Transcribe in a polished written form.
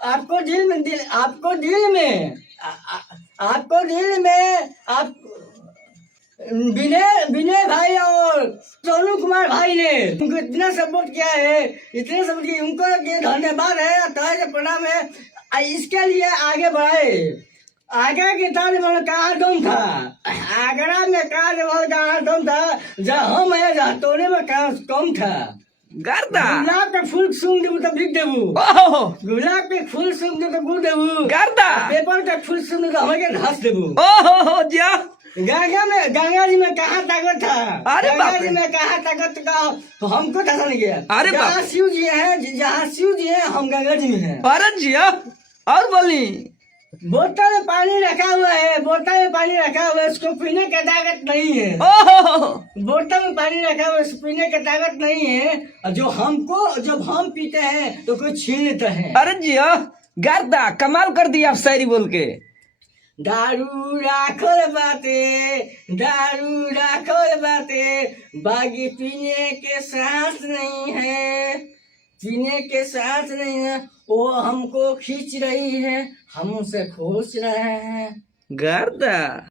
आपको दिल में दिल आपको दिल में आपको दिल में आप विनय विनय भाई और सोनू कुमार भाई ने उनको इतना सपोर्ट किया है, इतने सपोर्ट किया, उनको ये धन्यवाद है, तहे से प्रणाम है। इसके लिए आगे बढ़ाए। आगरा के ताज महल कहाँ दम था, आगरा में ताज महल कहाँ दम था, जहाँ हम है जहाँ तोड़े में कहाँ कम था। गर्दा गुलाब के फूल सूंघ देबू तो बिक देबू, ओहो गुलाब के फूल सूंघ देबू तो गुड़ देबू, गर्दा पेपर के फूल सूंघ देबू तो हमें घास देबू। ओहो जिया गंगा जी में कहाँ ताकत था, अरे गंगा बाप रे। जी में कहाँ ताकत का तो हमको था नहीं गया। अरे बाप जहाँ शिव जी है, जहाँ शिव जी है हम गंगा जी में हैं। अरे जिया और बोली बोतल में पानी रखा हुआ है, बोतल में पानी रखा हुआ है, उसको पीने का ताकत नहीं है। ओहो बोतल में पानी रखा हुआ है, उसको पीने का ताकत नहीं है। और जब हम पीते हैं तो कोई छीन लेता है। अरे जिया गर्दा कमाल कर दिया आप शायरी बोल के। दारू राखल बाटे, दारू राखल बाटे, बागी पीने के साथ नहीं है, पीने के साथ नहीं है। वो हमको खींच रही है, हम उसे खोज रहे हैं। गर्दा